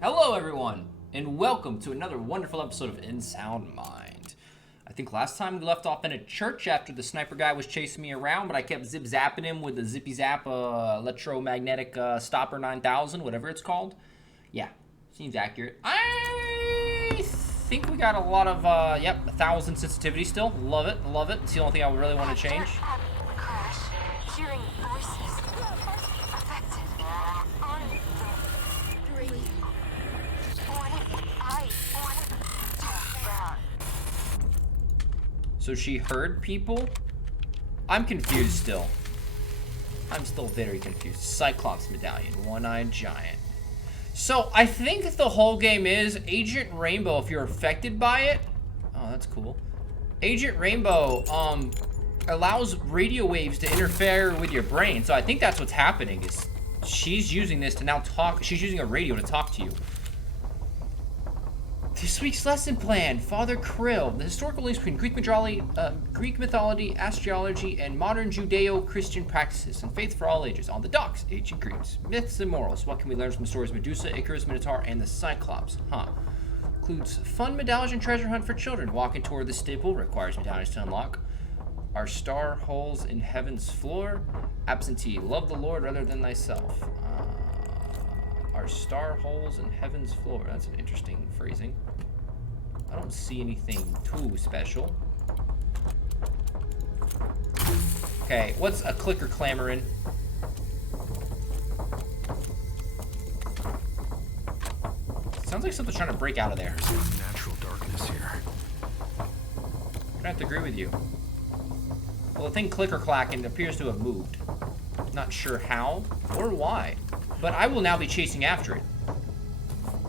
Hello, everyone, and welcome to another wonderful episode of In Sound Mind. I think last time we left off in a church after the sniper guy was chasing me around, but I kept zip-zapping him with the zippy-zap electromagnetic stopper 9000, whatever it's called. Yeah, seems accurate. I think we got a lot of, 1,000 sensitivity still. Love it, love it. It's the only thing I really want to change. Crash. Hearing voices. Affected. On the radio. What if I talk about? So she heard people? I'm confused still. I'm still very confused. Cyclops medallion, one-eyed giant. So I think the whole game is Agent Rainbow, if you're affected by it. Oh, that's cool. Agent Rainbow allows radio waves to interfere with your brain. So I think that's what's happening is she's using this to now talk. She's using a radio to talk to you. This week's lesson plan, Father Krill, the historical links between Greek mythology, astrology, and modern Judeo-Christian practices, and faith for all ages. On the docks, ancient Greeks, myths and morals. What can we learn from the stories of Medusa, Icarus, Minotaur, and the Cyclops? Includes fun medallion treasure hunt for children. Walking toward the staple requires medallions to unlock. Are star holes in heaven's floor? Absentee, love the Lord rather than thyself. Are star holes in heaven's floor? That's an interesting phrasing. I don't see anything too special. Okay, what's a clicker clamoring? Sounds like something's trying to break out of there. There's no natural darkness here. I have to agree with you. Well, the thing clicker clacking appears to have moved. Not sure how or why, but I will now be chasing after it.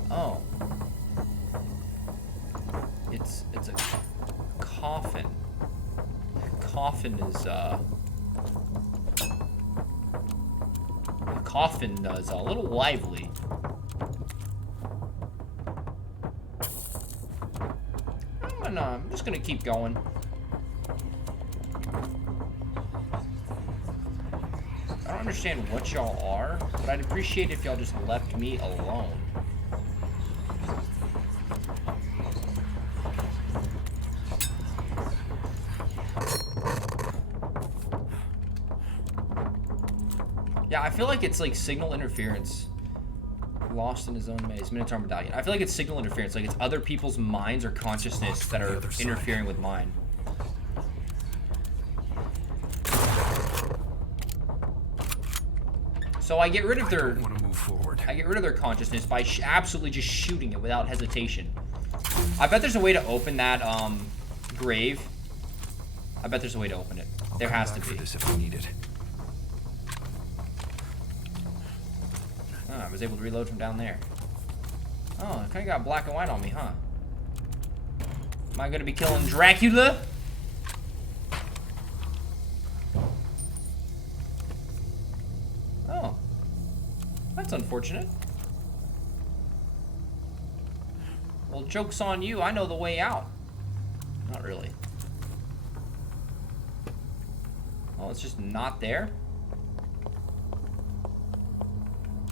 Oh. It's a coffin. Coffin is, the coffin is a little lively. I'm just gonna keep going. I don't understand what y'all are, but I'd appreciate if y'all just left me alone. Yeah, I feel like it's like signal interference. Lost in his own maze. Minotaur medallion. I feel like it's signal interference. Like it's other people's minds or consciousness that are interfering with mine. So I get rid of their. I don't want to move forward. I get rid of their consciousness by absolutely just shooting it without hesitation. I bet there's a way to open that grave. I bet there's a way to open it. There has to be. For this if I need it. Oh, I was able to reload from down there. Oh, I kind of got black and white on me, huh? Am I gonna be killing Dracula? Oh, that's unfortunate. Well, joke's on you. I know the way out. Not really. Oh, it's just not there.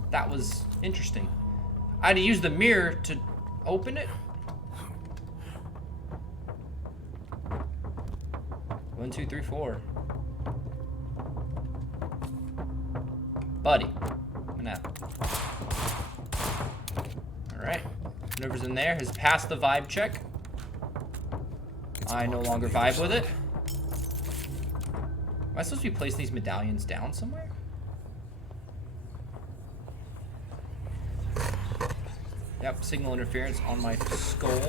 That was interesting. I had to use the mirror to open it. 1, 2, 3, 4. Buddy, what happened? Alright. Whatever's in there has passed the vibe check. I no longer vibe with it. Am I supposed to be placing these medallions down somewhere? Yep, signal interference on my skull.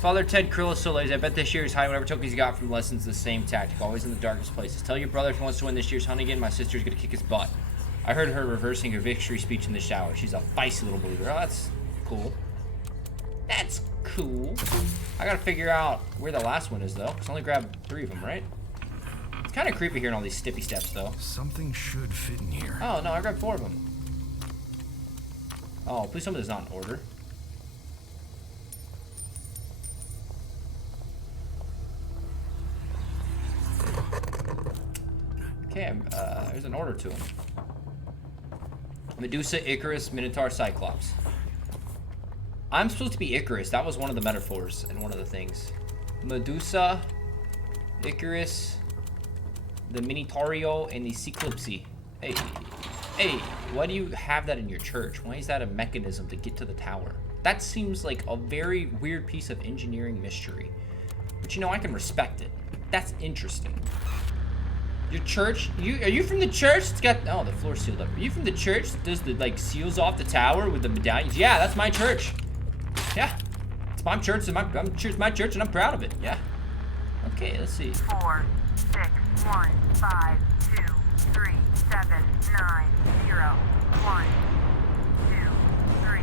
Father Ted Krill is so lazy. I bet this year he's hiding whatever tokens he got from lessons the same tactic, always in the darkest places. Tell your brother if he wants to win this year's hunt again, my sister's gonna kick his butt. I heard her reversing her victory speech in the shower. She's a feisty little believer. Oh, that's cool. That's cool. I gotta figure out where the last one is, though, because I only grabbed 3 of them, right? It's kind of creepy hearing all these stippy steps, though. Something should fit in here. Oh, no, I grabbed 4 of them. Oh, please tell me there's not an order. Okay, there's an order to them. Medusa, Icarus, Minotaur, Cyclops. I'm supposed to be Icarus. That was one of the metaphors and one of the things. Medusa, Icarus, the Minitario, and the Cyclopsy. Hey, hey, why do you have that in your church? Why is that a mechanism to get to the tower? That seems like a very weird piece of engineering mystery. But you know, I can respect it. That's interesting. Your church? Are you from the church? It's got, oh, the floor's sealed up. Are you from the church that does the, like, seals off the tower with the medallions? Yeah, that's my church. Yeah, it's my church, and my church, and I'm proud of it. Yeah. Okay, let's see. 4, 6, 1, 5, 2, 3, 7, 9, 0, 1, 2, 3,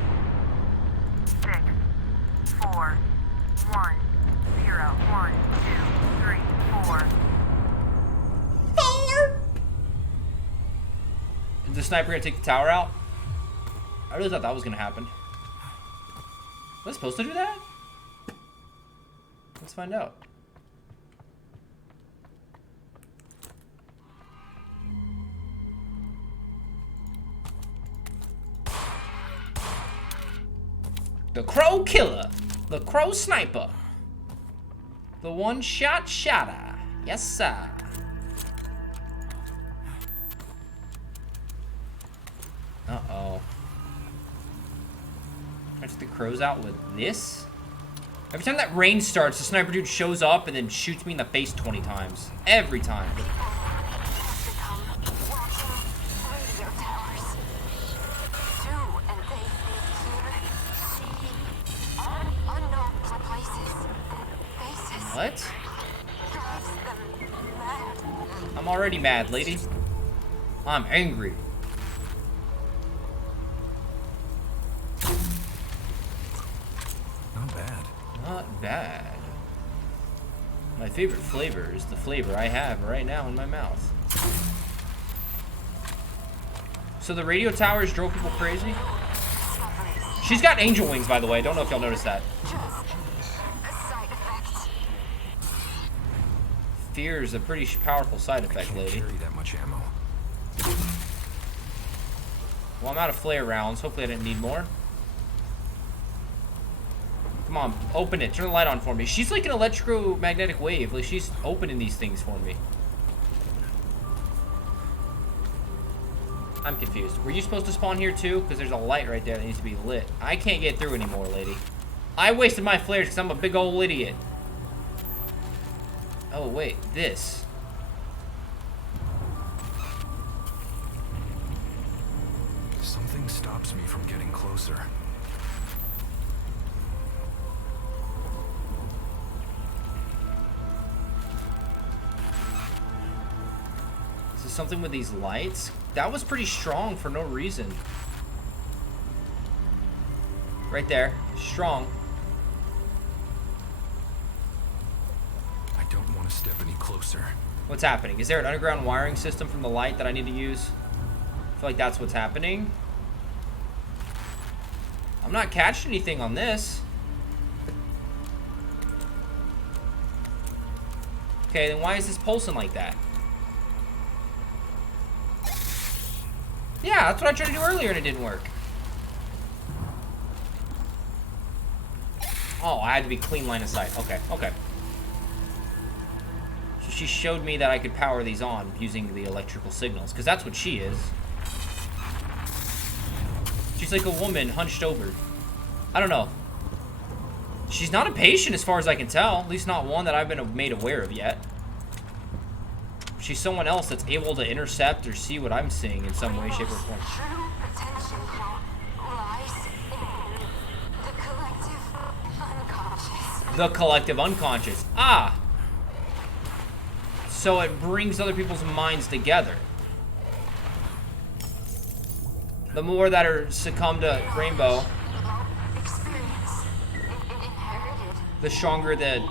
6, 4, 1, 0, 1, 2, 3, 4. 4. Is the sniper gonna take the tower out? I really thought that was gonna happen. Was I supposed to do that? Let's find out. The Crow Killer. The Crow Sniper. The one-shot shotter. Yes, sir. Uh-oh. I took the crows out with this? Every time that rain starts, the sniper dude shows up and then shoots me in the face 20 times. Every time. What? I'm already mad, lady. I'm angry. Not bad. Not bad. My favorite flavor is the flavor I have right now in my mouth. So the radio towers drove people crazy? She's got angel wings, by the way. I don't know if y'all noticed that. Fear is a pretty powerful side effect, lady. Carry that much ammo. Well, I'm out of flare rounds. Hopefully I didn't need more. Come on, open it. Turn the light on for me. She's like an electromagnetic wave. Like, she's opening these things for me. I'm confused. Were you supposed to spawn here too? Because there's a light right there that needs to be lit. I can't get through anymore, lady. I wasted my flares because I'm a big old idiot. Oh, wait. This. Something stops me from getting closer. Is this something with these lights? That was pretty strong for no reason. Right there. Strong. I don't want to step any closer. What's happening? Is there an underground wiring system from the light that I need to use? I feel like that's what's happening. I'm not catching anything on this. Okay, then why is this pulsing like that? Yeah, that's what I tried to do earlier and it didn't work. Oh, I had to be clean line of sight. Okay, okay. So she showed me that I could power these on using the electrical signals, because that's what she is. She's like a woman hunched over. I don't know. She's not a patient as far as I can tell. At least not one that I've been made aware of yet. She's someone else that's able to intercept or see what I'm seeing in some way, shape, or form. True potential lies in the collective unconscious. The collective unconscious. Ah! So it brings other people's minds together. The more that are succumb to Rainbow, Experience inherited. the stronger the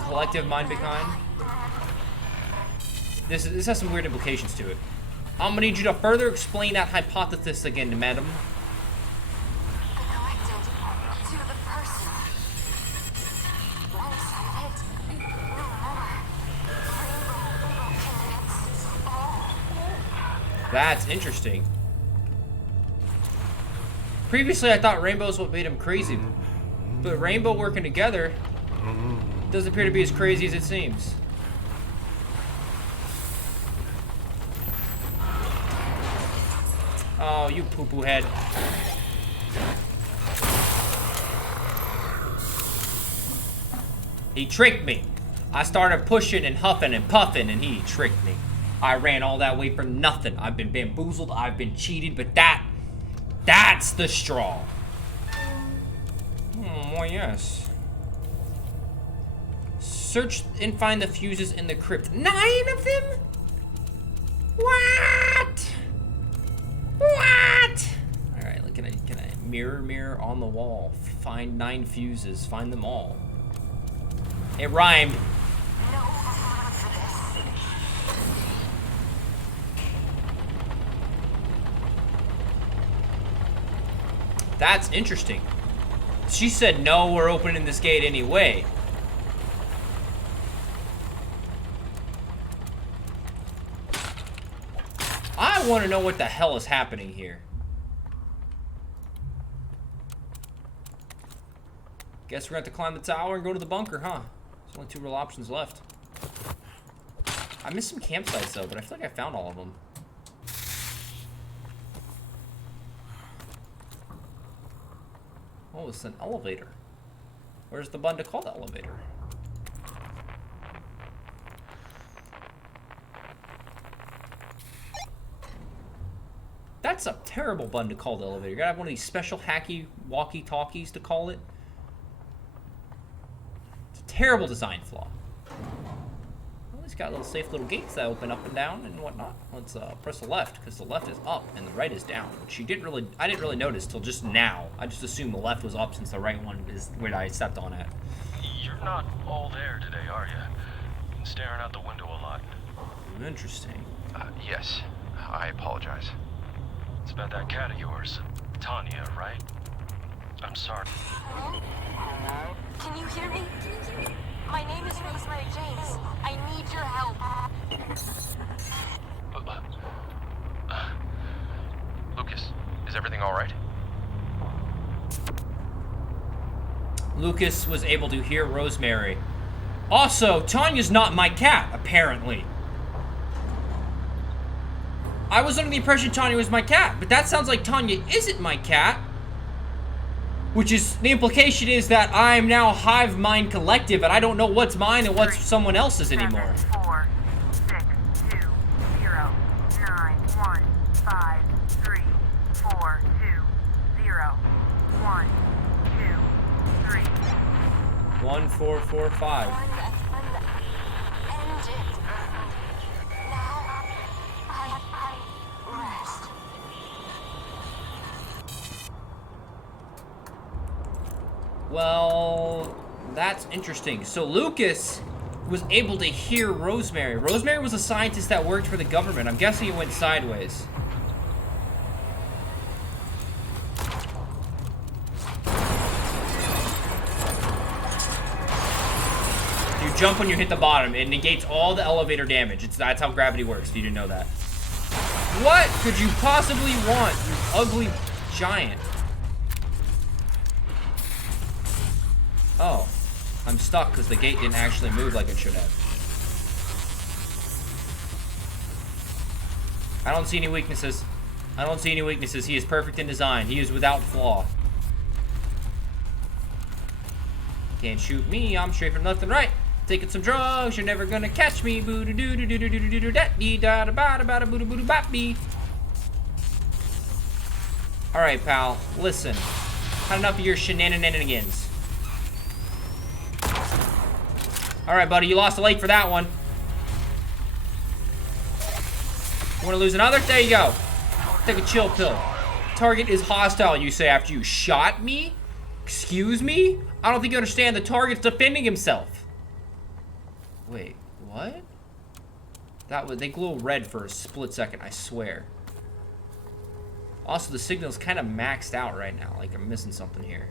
collective mind behind. This has some weird implications to it. I'm gonna need you to further explain that hypothesis again, madam. Connected to the person. One-sided. No more. Rainbow connects all. That's interesting. Previously, I thought Rainbow's what made him crazy. But Rainbow working together doesn't appear to be as crazy as it seems. Oh, you poo-poo head. He tricked me. I started pushing and huffing and puffing, and he tricked me. I ran all that way for nothing. I've been bamboozled, I've been cheated, but that's the straw. Why yes. Search and find the fuses in the crypt. 9 of them? What? What? Alright, look, can I mirror on the wall. Find 9 fuses. Find them all. It rhymed. That's interesting. She said, no, we're opening this gate anyway. I want to know what the hell is happening here. Guess we're going to have to climb the tower and go to the bunker, huh? There's only 2 real options left. I missed some campsites, though, but I feel like I found all of them. Oh, it's an elevator. Where's the button to call the elevator? That's a terrible button to call the elevator. You gotta have one of these special hacky walkie-talkies to call it. It's a terrible design flaw. Well, it's got little safe little gates that open up and down and whatnot. Let's press the left, because the left is up and the right is down. Which I didn't really notice till just now. I just assumed the left was up since the right one is where I stepped on it. You're not all there today, are you? Been staring out the window a lot. Interesting. Yes. I apologize. It's about that cat of yours, Tanya, right? I'm sorry. Hello? Can you hear me? My name is Rosemary James. I need your help. Lucas, is everything all right? Lucas was able to hear Rosemary. Also, Tanya's not my cat, apparently. I was under the impression Tanya was my cat, but that sounds like Tanya isn't my cat. Which is, the implication is that I'm now Hive Mind Collective, and I don't know what's mine and what's someone else's anymore. 4, 6, 2, 0, 9, 1, 5, 3, 4, 2, 0, 1, 2, 3. 1, 4, 4, 5. End it. Now, I rest. Well, that's interesting. So Lucas was able to hear Rosemary. Rosemary was a scientist that worked for the government. I'm guessing it went sideways. You jump when you hit the bottom. It negates all the elevator damage. That's how gravity works, if you didn't know that. What could you possibly want, you ugly giant? Oh, I'm stuck because the gate didn't actually move like it should have. I don't see any weaknesses. I don't see any weaknesses. He is perfect in design. He is without flaw. Can't shoot me. I'm straight from left and right. Taking some drugs. You're never gonna catch me. Boo doo doo doo doo doo doo doo da dee da da ba da ba da boo doo boo doo bop bee. All right, pal. Listen. Had enough of your shenanigans. All right, buddy, you lost a leg for that one. Want to lose another? There you go. Take a chill pill. Target is hostile, you say after you shot me? Excuse me? I don't think you understand the target's defending himself. Wait, what? They glow red for a split second, I swear. Also, the signal's kind of maxed out right now. Like, I'm missing something here.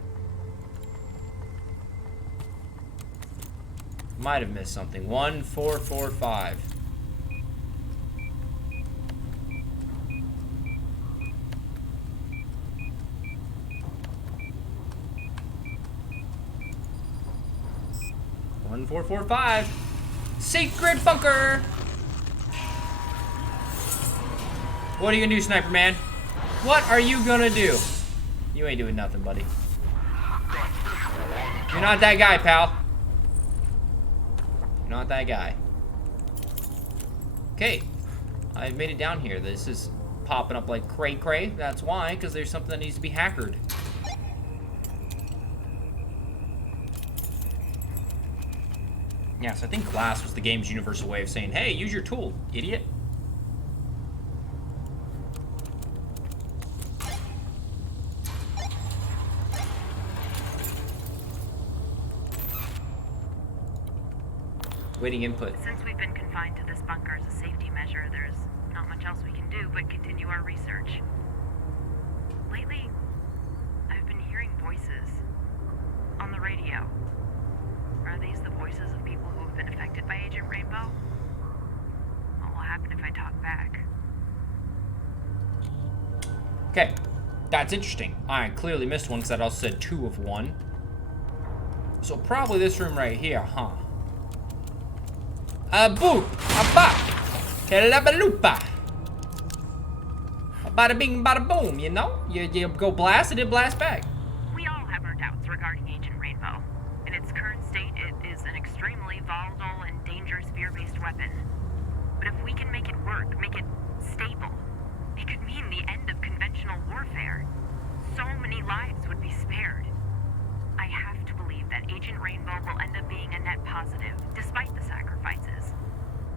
Might have missed something. 1, 4, 4, 5. 1445. Secret bunker. What are you gonna do, Sniper Man? What are you gonna do? You ain't doing nothing, buddy. You're not that guy, pal. You're not that guy. Okay. I've made it down here. This is popping up like cray-cray. That's why, because there's something that needs to be hackered. Yeah, so I think glass was the game's universal way of saying, hey, use your tool, idiot. Waiting input. Since we've been confined to this bunker as a safety measure, there's not much else we can do but continue our research. Lately, I've been hearing voices on the radio. Are these the voices of people who have been affected by Agent Rainbow? What will happen if I talk back? Okay, that's interesting. I clearly missed one because that also said 2 of 1. So probably this room right here, huh? A boop, a bop, kelabaloopah. Bada bing, bada boom, you know? You go blast and it blast back. We all have our doubts regarding Agent Rainbow. In its current state, it is an extremely volatile and dangerous fear-based weapon. But if we can make it work, make it stable, it could mean the end of conventional warfare. So many lives would be spared. I have to believe that Agent Rainbow will end up being a net positive, despite the sacrifices.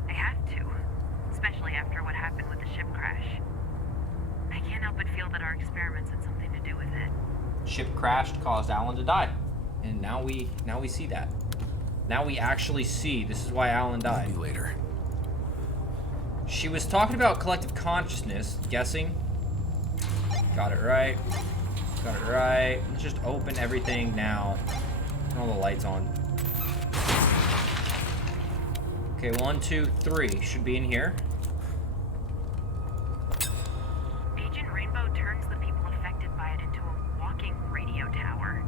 I have to, especially after what happened with the ship crash. I can't help but feel that our experiments had something to do with it. Ship crashed, caused Alan to die. And now we see that. Now we actually see this is why Alan died. Maybe later. She was talking about collective consciousness, guessing. Got it right. Got it right. Let's just open everything now. Turn all the lights on. Okay, 1, 2, 3 should be in here. Agent Rainbow turns the people affected by it into a walking radio tower,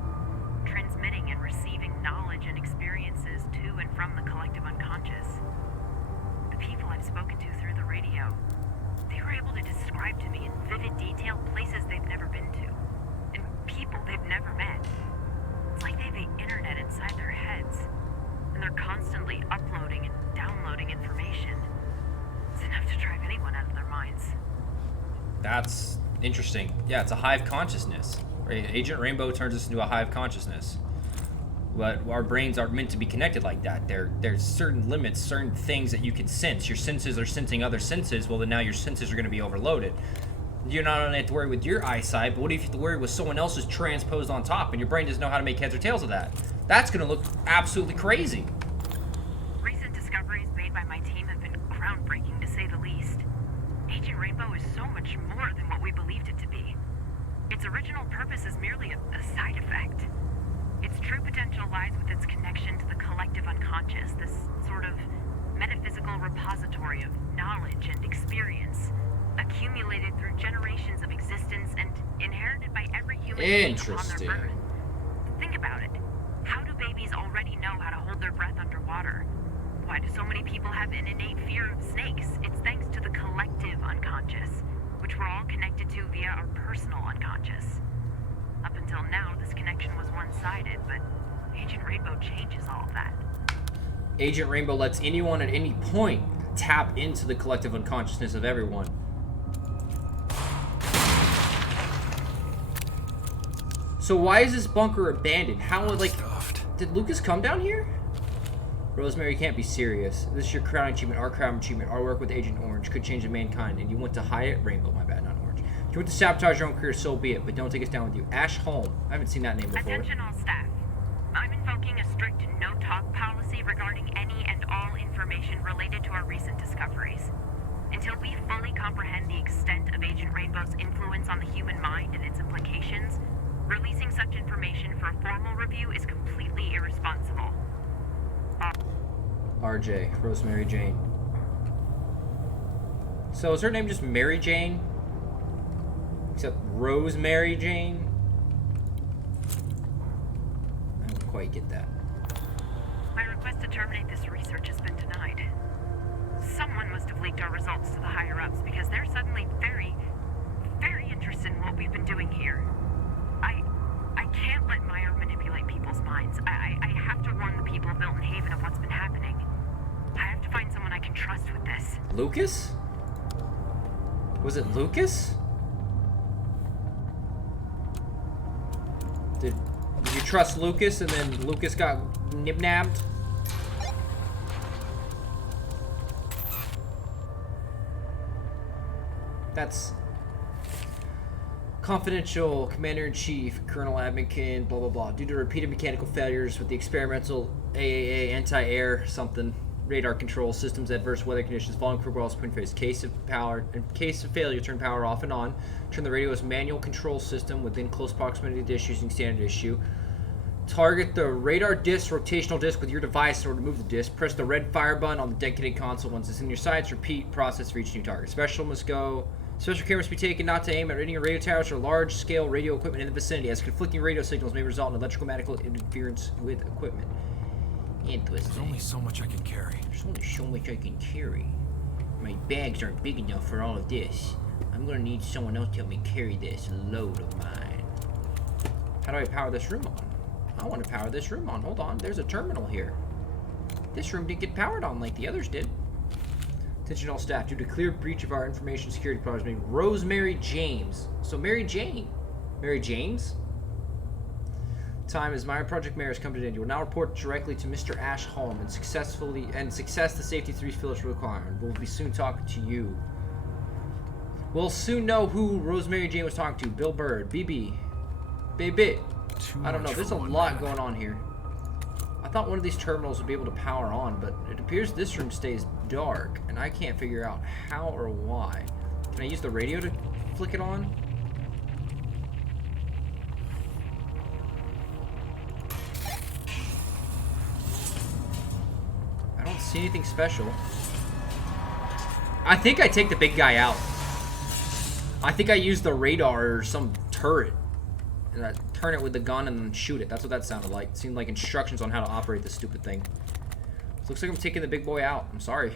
transmitting and receiving knowledge and experiences to and from the collective unconscious. The people I've spoken to through the radio, they were able to describe to me in vivid detail places they've never been to, and people they've never met. It's like they have the internet inside their heads, and they're constantly uploading and downloading information. It's enough to drive anyone out of their minds. That's interesting. Yeah, it's a hive consciousness. Right? Agent Rainbow turns us into a hive consciousness. But our brains aren't meant to be connected like that. There's certain limits, certain things that you can sense. Your senses are sensing other senses. Well, then now your senses are going to be overloaded. You not only have to worry with your eyesight, but what if you have to worry with someone else's transposed on top, and your brain doesn't know how to make heads or tails of that? That's going to look absolutely crazy. Recent discoveries made by my team have been groundbreaking, to say the least. Agent Rainbow is so much more than what we believed it to be. Its original purpose is merely a side effect. Its true potential lies with its connection to the collective unconscious, this sort of metaphysical repository of knowledge and experience, accumulated through generations of existence and inherited by every human being upon their birth. Think about it. How do babies already know how to hold their breath underwater? Why do so many people have an innate fear of snakes? It's thanks to the collective unconscious, which we're all connected to via our personal unconscious. Up until now, this connection was one-sided, but Agent Rainbow changes all of that. Agent Rainbow lets anyone at any point tap into the collective unconsciousness of everyone. So why is this bunker abandoned? How, like, did Lucas come down here? Rosemary, you can't be serious. This is your crown achievement, our crown achievement. Our work with Agent Orange could change mankind, and you want to hide it? Rainbow, my bad, not Orange. If you want to sabotage your own career, so be it, but don't take us down with you. Ash Holm. I haven't seen that name before. Attention all staff. I'm invoking a strict no-talk policy regarding any and all information related to our recent discoveries. Until we fully comprehend the extent of Agent Rainbow's influence on the human mind and its implications, releasing such information for a formal review is completely irresponsible. RJ, Rosemary Jane. So is her name just Mary Jane? Except Rosemary Jane? I don't quite get that. My request to terminate this research has been denied. Someone must have leaked our results to the higher-ups because they're suddenly very, very interested in what we've been doing here. I can't let Meyer manipulate people's minds. I have to warn the people of Milton Haven of what's been happening. I have to find someone I can trust with this. Lucas? Was it Lucas? Did you trust Lucas and then Lucas got nib-nabbed? That's confidential Commander-in-Chief, Colonel Adminkin, blah, blah, blah. Due to repeated mechanical failures with the experimental AAA anti-air something radar control systems, adverse weather conditions, falling crew balls, twin phase. Case of failure, turn power off and on. Turn the radio's manual control system within close proximity to dish using standard issue. Target the radar disc, rotational disc with your device in order to move the disc. Press the red fire button on the dedicated console once it's in your sights. Repeat process for each new target. Special care must be taken not to aim at any radio towers or large-scale radio equipment in the vicinity, as conflicting radio signals may result in electromagnetic interference with equipment. There's only so much I can carry. There's only so much I can carry. My bags aren't big enough for all of this. I'm gonna need someone else to help me carry this load of mine. How do I power this room on? I want to power this room on. Hold on, there's a terminal here. This room didn't get powered on like the others did. Attention all staff, due to clear breach of our information security policy, named Rosemary James. So Mary Jane. Mary James? Time as my project mayor has come to an end. You will now report directly to Mr. Ash Holm and success the safety 3 Phillips requirement. We'll be soon talking to you. We'll soon know who Rosemary Jane was talking to. Bill Bird, BB, Baby. I don't know. There's a lot going on here. I thought one of these terminals would be able to power on, but it appears this room stays dark, and I can't figure out how or why. Can I use the radio to flick it on? I don't see anything special. I think I take the big guy out. I think I use the radar or some turret. And I turn it with the gun and then shoot it. That's what that sounded like. It seemed like instructions on how to operate this stupid thing. So looks like I'm taking the big boy out. I'm sorry.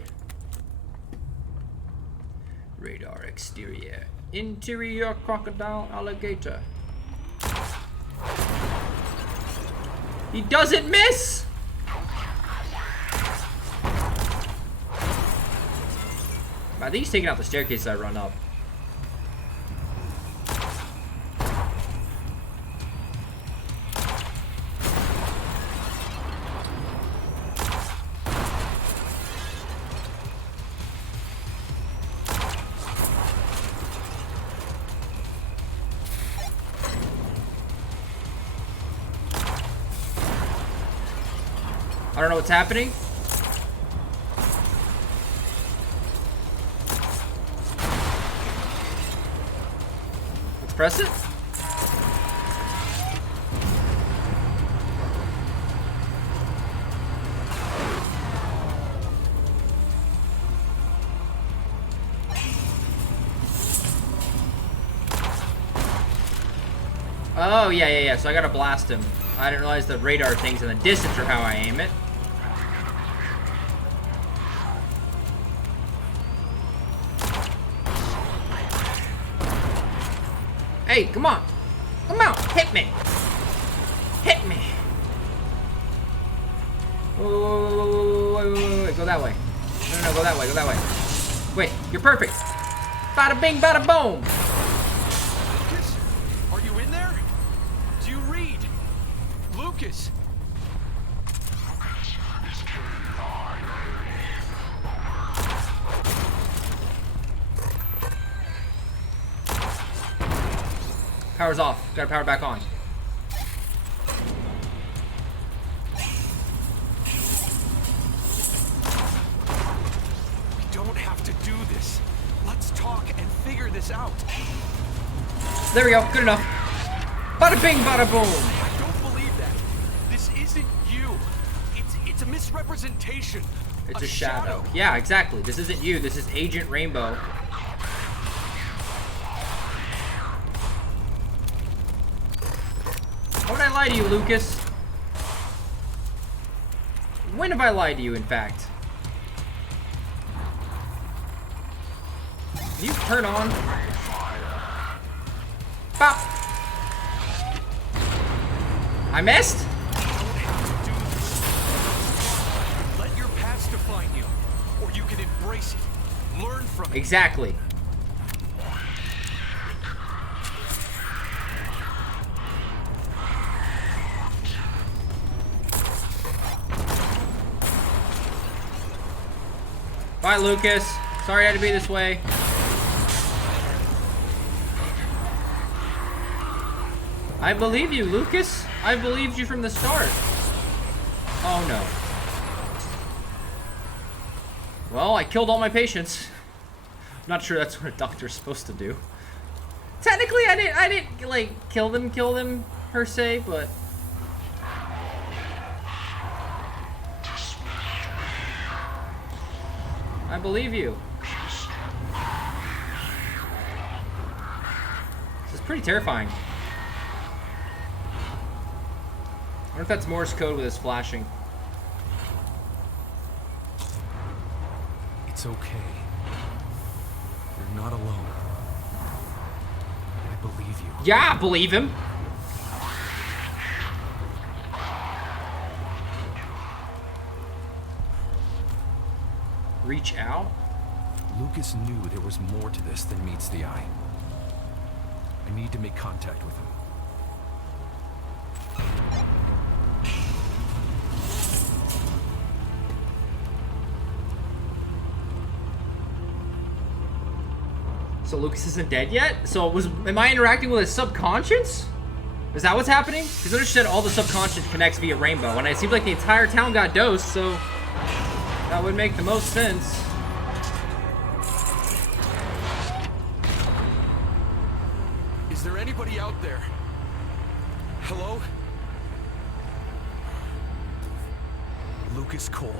Radar exterior. Interior crocodile alligator. He doesn't miss! I think he's taking out the staircase I run up. I don't know what's happening. Let's press it. Oh, yeah. So I gotta blast him. I didn't realize the radar things and the distance are how I aim it. Hey, come on. Come on, hit me. Hit me. Wait, go that way. No, go that way, go that way. Wait, you're perfect. Bada bing, bada boom. Lucas, are you in there? Do you read? Lucas. Power's off. Gotta power back on. We don't have to do this. Let's talk and figure this out. There we go. Good enough. Bada bing, bada boom. I don't believe that. This isn't you. It's a misrepresentation. It's a shadow. Yeah, exactly. This isn't you. This is Agent Rainbow. Why would I lie to you, Lucas? When have I lied to you, in fact? Can you turn on? Bop! I missed? Let your past define you, or you can embrace it. Learn from it. Exactly. Bye, Lucas. Sorry I had to be this way. I believe you, Lucas. I believed you from the start. Oh, no. Well, I killed all my patients. I'm not sure that's what a doctor's supposed to do. Technically, I didn't like, kill them, per se, but... I believe you. This is pretty terrifying. I wonder if that's Morse code with his flashing. It's okay. You're not alone. I believe you. Yeah, I believe him. Reach out? Lucas knew there was more to this than meets the eye. I need to make contact with him. So Lucas isn't dead yet? So am I interacting with his subconscious? Is that what's happening? Because I understood all the subconscious connects via rainbow, and it seemed like the entire town got dosed, so that would make the most sense. Is there anybody out there? Hello? Lucas Cole,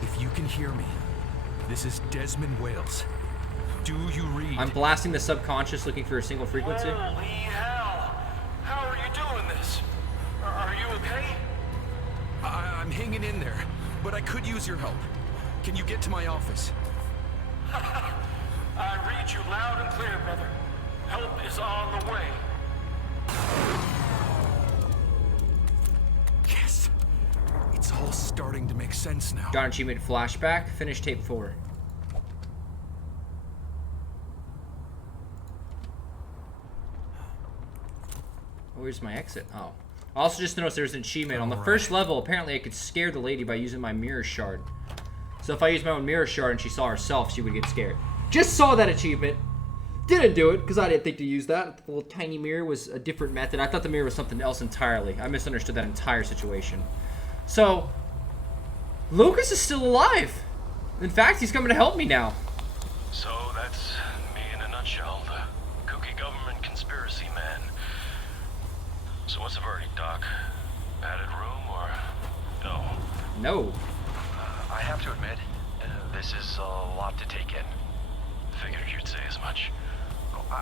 if you can hear me, this is Desmond Wales. Do you read? I'm blasting the subconscious looking for a single frequency. Holy hell! How are you doing this? Are you okay? I'm hanging in there, but I could use your help. Can you get to my office? I read you loud and clear, brother. Help is on the way. Yes! It's all starting to make sense now. Got an achievement flashback. Finish tape 4. Where's my exit? Oh. I also just noticed there's an achievement. On the first level, apparently I could scare the lady by using my mirror shard. So if I used my own mirror shard and she saw herself, she would get scared. Just saw that achievement. Didn't do it, because I didn't think to use that. The little tiny mirror was a different method. I thought the mirror was something else entirely. I misunderstood that entire situation. So, Lucas is still alive. In fact, he's coming to help me now. So that's me in a nutshell, the kooky government conspiracy man. So what's the verdict, Doc? Padded room or no? No. I have to admit, this is a lot to take in. Figured you'd say as much.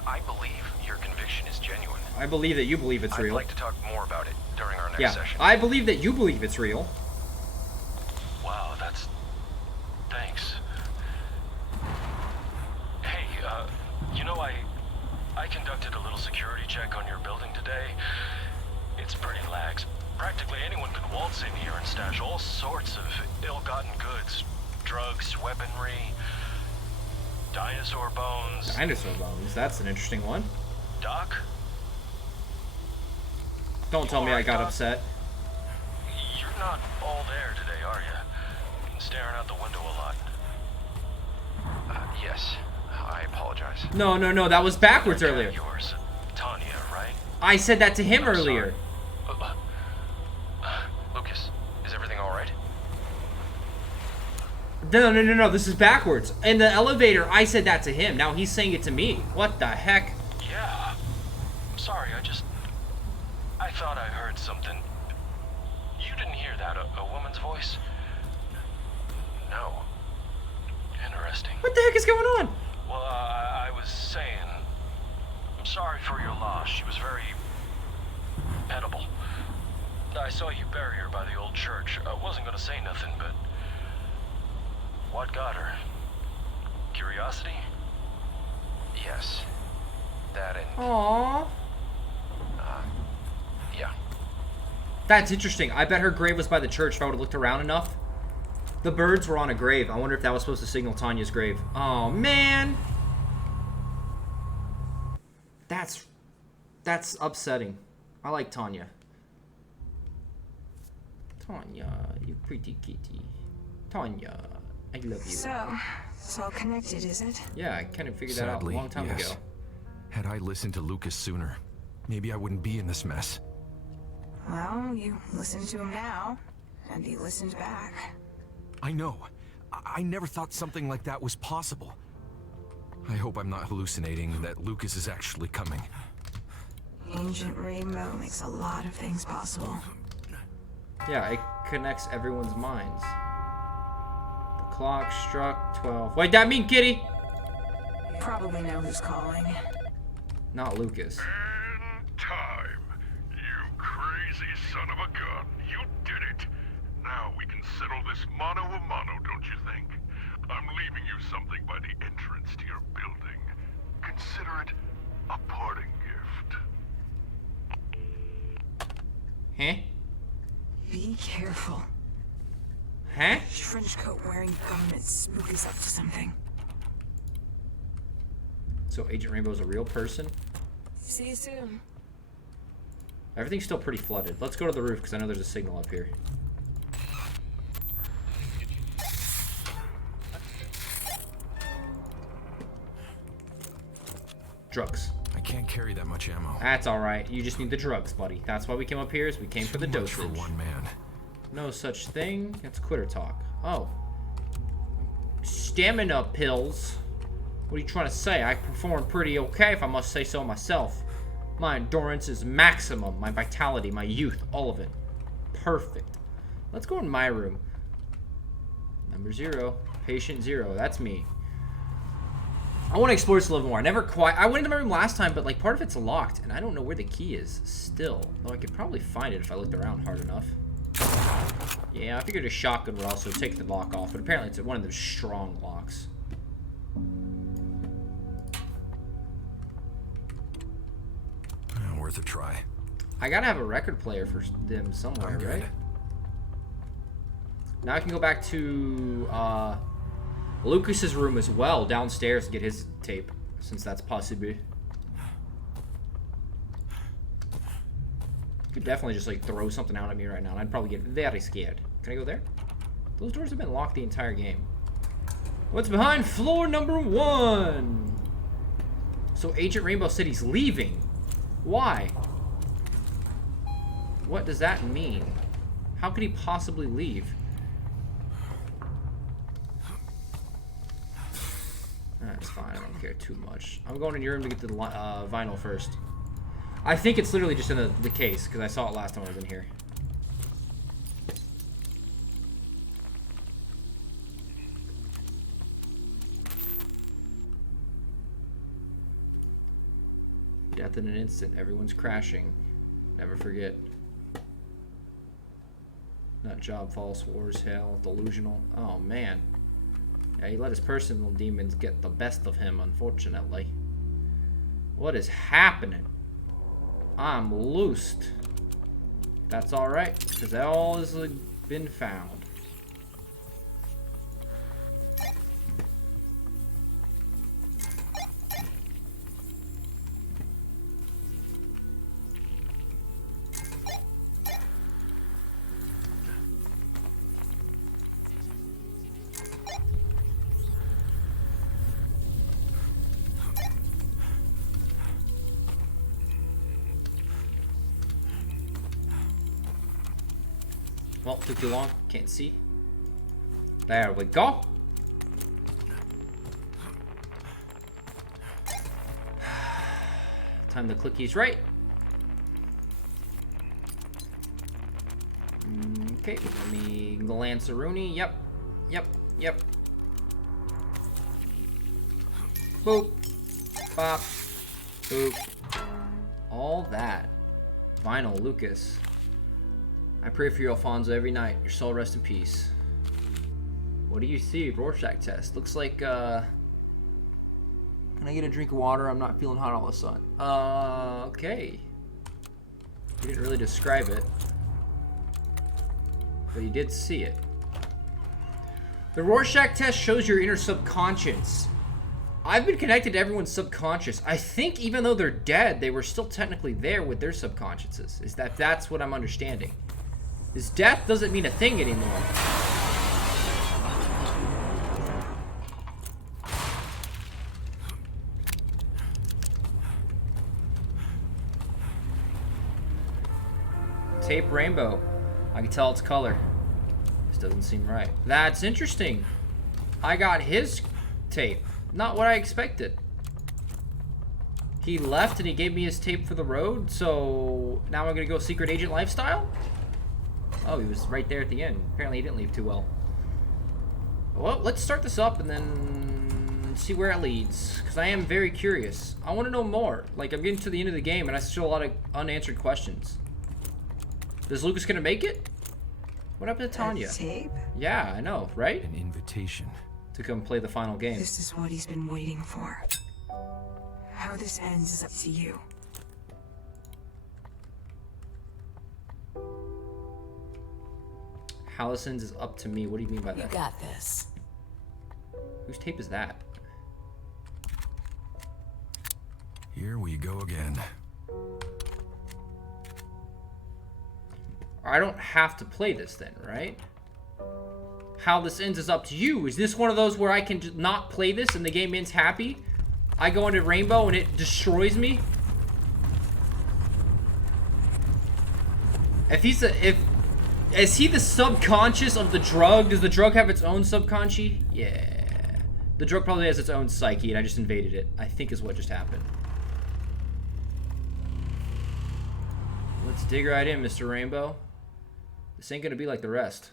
I believe your conviction is genuine. I believe that you believe it's I'd real. like to talk more about it during our next Yeah, session. I believe that you believe it's real. Wow, that's... Thanks. Hey, you know, I conducted a little security check on your building today. It's pretty lax. Practically anyone could waltz in here and stash all sorts of ill-gotten goods. Drugs, weaponry, dinosaur bones. Dinosaur bones, that's an interesting one. Doc? Don't tell me I got upset. You're not all there today, are you? Staring out the window a lot. Yes, I apologize. No, that was backwards That cat earlier. of Yours, Tanya, right? I said that to him I'm earlier. sorry. Lucas, is everything all right? No, this is backwards. In the elevator, I said that to him. Now he's saying it to me. What the heck? Yeah. I'm sorry, I thought I heard something. You didn't hear that, a woman's voice? No. Interesting. What the heck is going on? Well, I was saying, I'm sorry for your loss. She was very pettable. I saw you bury her by the old church. I wasn't gonna say nothing, but... What got her? Curiosity? Yes. That and... Aww. Yeah. That's interesting. I bet her grave was by the church if I would have looked around enough. The birds were on a grave. I wonder if that was supposed to signal Tanya's grave. Oh, man. That's upsetting. I like Tanya. Tanya, you pretty kitty. Tanya, I love you. So, it's all connected, is it? Yeah, I kind of figured that out a long time ago. Had I listened to Lucas sooner, maybe I wouldn't be in this mess. Well, you listen to him now, and he listened back. I know. I never thought something like that was possible. I hope I'm not hallucinating, that Lucas is actually coming. Ancient Rainbow makes a lot of things possible. Yeah, it connects everyone's minds. The clock struck 12. Wait, that mean Kitty? You probably know who's calling. Not Lucas. And time. You crazy son of a gun. You did it. Now we can settle this mano a mano, don't you think? I'm leaving you something by the entrance to your building. Consider it a parting gift. Huh? Be careful. Huh? Trench coat wearing government spook is up to something. So Agent Rainbow's a real person? See you soon. Everything's still pretty flooded. Let's go to the roof because I know there's a signal up here. Drugs. I can't carry that much ammo. That's alright. You just need the drugs, buddy. That's why we came up here, is we came for the Too much dosage. for one man. No such thing. It's quitter talk. Oh. Stamina pills. What are you trying to say? I perform pretty okay, if I must say so myself. My endurance is maximum. My vitality, my youth, all of it. Perfect. Let's go in my room. Number 0. Patient 0. That's me. I want to explore this a little more. I went into my room last time, but like part of it's locked, and I don't know where the key is still. Though I could probably find it if I looked around hard enough. Yeah, I figured a shotgun would also take the lock off, but apparently it's one of those strong locks. Worth a try. I gotta have a record player for them somewhere, I'm right? good. Now I can go back to Lucas's room as well, downstairs, to get his tape, since that's possible. Could definitely just like throw something out at me right now, and I'd probably get very scared. Can I go there? Those doors have been locked the entire game. What's behind floor number 1? So Agent Rainbow said he's leaving. Why? What does that mean? How could he possibly leave? That's fine. I don't care too much. I'm going in your room to get the vinyl first. I think it's literally just in the case, because I saw it last time I was in here. Death in an instant. Everyone's crashing. Never forget. Nut job, false wars, hell, delusional. Oh, man. Yeah, he let his personal demons get the best of him, unfortunately. What is happening? I'm loosed. That's alright, because all has been found. Well, took too long. Can't see. There we go. Time the clickies right. Okay, let me glance a Rooney. Yep. Boop. Bop. Boop. All that. Vinyl, Lucas. I pray for you, Alfonso, every night. Your soul rest in peace. What do you see? Rorschach test. Looks like, Can I get a drink of water? I'm not feeling hot all of a sudden. Okay. He didn't really describe it. But he did see it. The Rorschach test shows your inner subconscious. I've been connected to everyone's subconscious. I think even though they're dead, they were still technically there with their subconsciouses. That's what I'm understanding. This death doesn't mean a thing anymore. Tape rainbow. I can tell its color. This doesn't seem right. That's interesting. I got his tape. Not what I expected. He left and he gave me his tape for the road, so now I'm gonna go secret agent lifestyle? Oh, he was right there at the end. Apparently he didn't leave too well. Well, let's start this up and then see where it leads, because I am very curious. I want to know more. Like, I'm getting to the end of the game and I still have a lot of unanswered questions. Is Lucas gonna make it? What happened to Tanya? Tape? Yeah, I know, right? An invitation. To come play the final game. This is what he's been waiting for. How this ends is up to you. Hallison's is up to me. What do you mean by that? You got this. Whose tape is that? Here we go again. I don't have to play this then, right? How this ends is up to you. Is this one of those where I can just not play this and the game ends happy? I go into Rainbow and it destroys me? Is he the subconscious of the drug? Does the drug have its own subconscious? Yeah. The drug probably has its own psyche and I just invaded it. I think is what just happened. Let's dig right in, Mr. Rainbow. This ain't gonna be like the rest.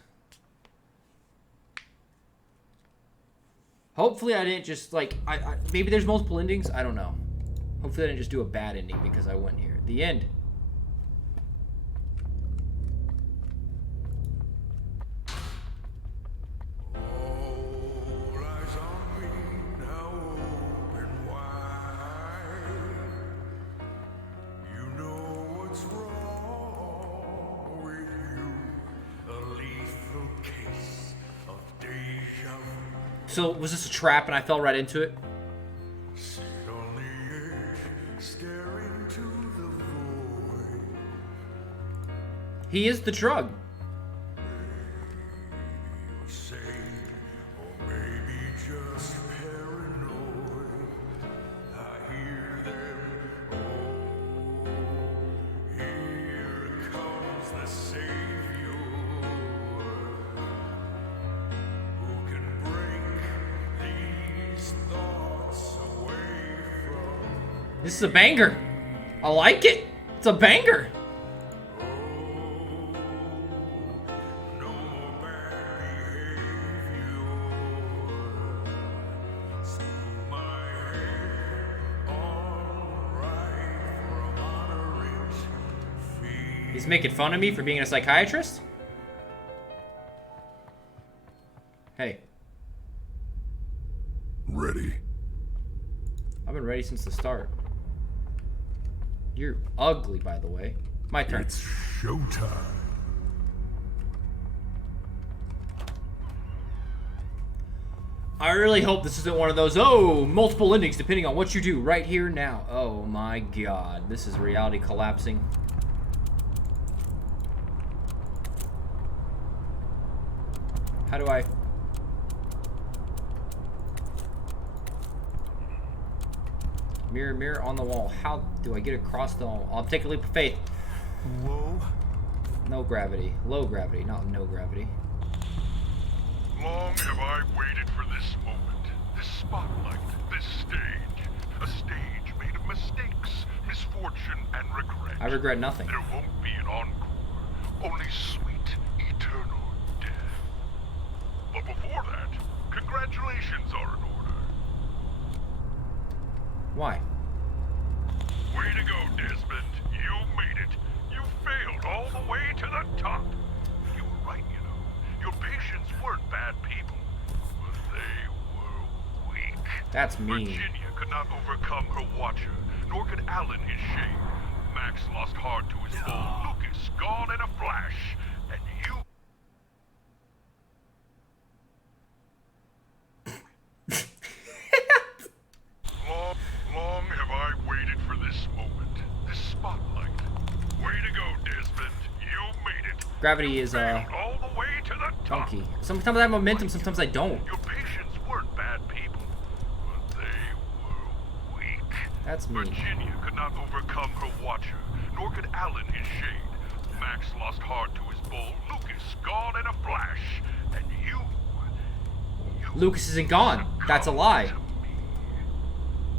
Hopefully I didn't just, like, maybe there's multiple endings. I don't know. Hopefully I didn't just do a bad ending because I went here. The end. So, was this a trap and I fell right into it? He is the drug. This is a banger. I like it. It's a banger. He's making fun of me for being a psychiatrist? Hey. Ready. I've been ready since the start. You're ugly, by the way. My turn. It's showtime. I really hope this isn't one of those, oh, multiple endings depending on what you do right here now. Oh my god. This is reality collapsing. How do I... Mirror, mirror on the wall. How do I get across the wall? I'll take a leap of faith. Whoa. No gravity. Low gravity, not no gravity. Long have I waited for this moment, this spotlight, this stage. A stage made of mistakes, misfortune, and regret. I regret nothing. There won't be an encore, only sweet, eternal death. But before that, congratulations are in order. Why? Way to go, Desmond. You made it. You failed all the way to the top. That's mean. Virginia could not overcome her watcher, nor could Alan his shade. Max lost hard to his foe. Lucas gone in a flash, and you... long have I waited for this moment, this spotlight. Way to go, Desmond. You made it. Gravity is All the way to the top. funky. Sometimes I have momentum, sometimes I don't. Your patients weren't bad people, but they were weak. That's mean. Virginia could not overcome her watcher, nor could Alan his shade. Max lost hard to his bull. Lucas gone in a flash, and you Lucas isn't gone. That's a lie. to me.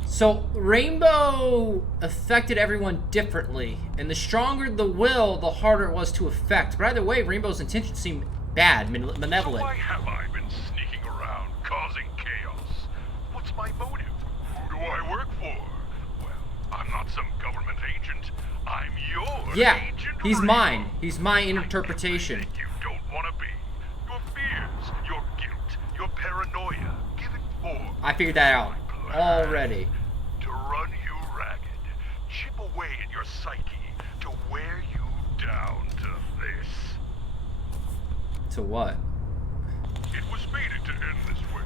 So Rainbow affected everyone differently, and the stronger the will, the harder it was to affect. But either way, Rainbow's intentions seem bad, malevolent. Why have I been sneaking around, causing chaos? What's my motive? Who do I work for? Well, I'm not some government agent. I'm your Yeah, agent. he's Rainbow. mine. He's my interpretation. Everything you don't want to be. Your fears, your guilt, your paranoia. Give it form. I figured that out already. To run you ragged, chip away at your psyche, to wear you down to this. To what? It was fated to end this way.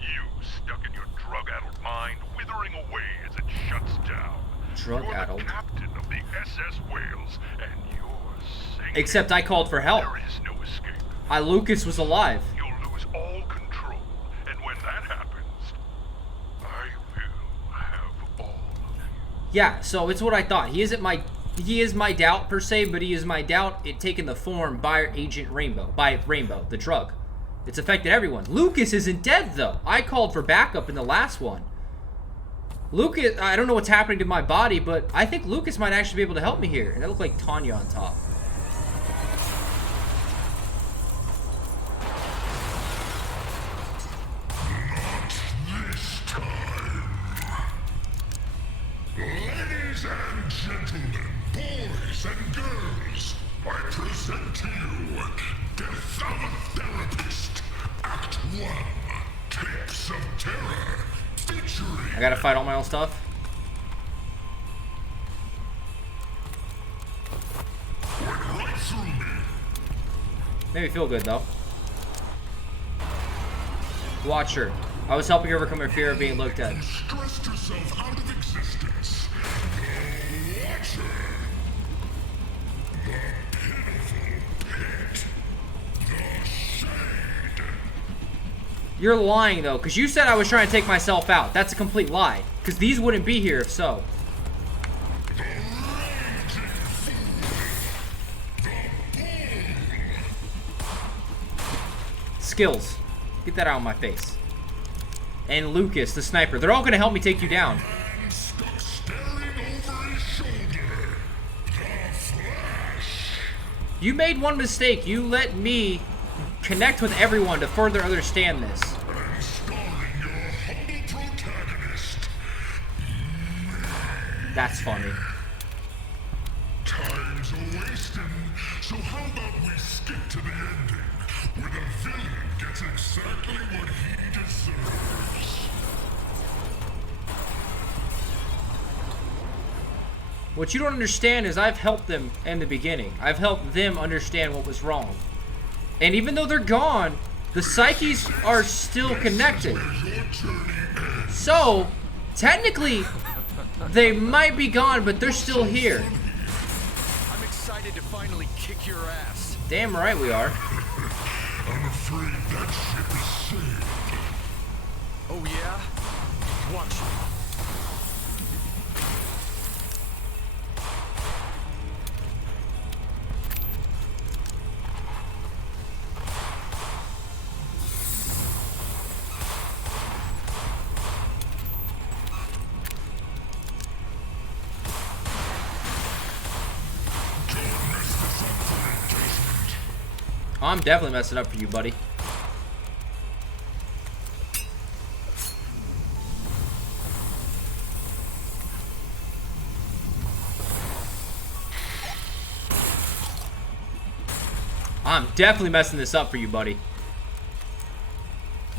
You stuck in your drug-addled mind, withering away as it shuts down. Drug-addled? You're the captain of the SS Wales, and you're sinking. Except I called for help. There is no escape. Lucas was alive. You'll lose all control, and when that happens, I will have all of you. Yeah, so it's what I thought. He is my doubt per se, but he is my doubt it taken the form by Agent Rainbow, the drug. It's affected everyone. Lucas isn't dead though. I called for backup in the last one. Lucas, I don't know what's happening to my body, but I think Lucas might actually be able to help me here. And that looked like Tanya on top. This time. Ladies and gentlemen, boys and girls, I present to you Death of a Therapist, Act 1, Tapes of Terror, featuring... I gotta fight all my own stuff. Went right through me. Made me feel good though. Watcher. I was helping her overcome her fear of being looked at. You stressed yourself out of existence. The Watcher. The pitiful pit. The shade. You're lying though, because you said I was trying to take myself out. That's a complete lie. Because these wouldn't be here if so. The raging fool. The bull. Skills. Get that out of my face. And Lucas, the sniper. They're all going to help me take you down. Man stuck staring over his shoulder. The Flash. You made one mistake. You let me connect with everyone to further understand this. And starring your humble protagonist. That's funny. Time's a-wasting, so how about we skip to the ending, where the villain gets exactly what he deserves. What you don't understand is I've helped them in the beginning. I've helped them understand what was wrong. And even though they're gone, the psyches are still connected. Where your journey ends. So, technically, they might be gone, but they're still here. I'm excited to finally kick your ass. Damn right we are. I'm afraid that ship is sailed. Oh yeah? Watch me. Don't mess this up for me, Desmond. I'm definitely messing up for you, buddy. I'm definitely messing this up for you, buddy.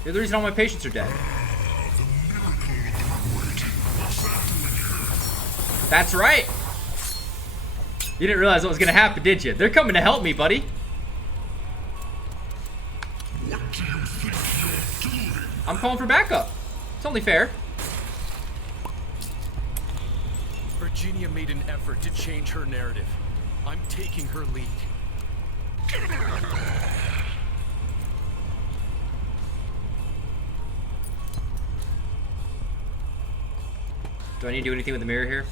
You're the reason all my patients are dead. The miracle That's right. You didn't realize what was gonna happen, did you? They're coming to help me, buddy. What do you think you're doing? I'm calling for backup. It's only fair. Virginia made an effort to change her narrative. I'm taking her lead. Do I need to do anything with the mirror here?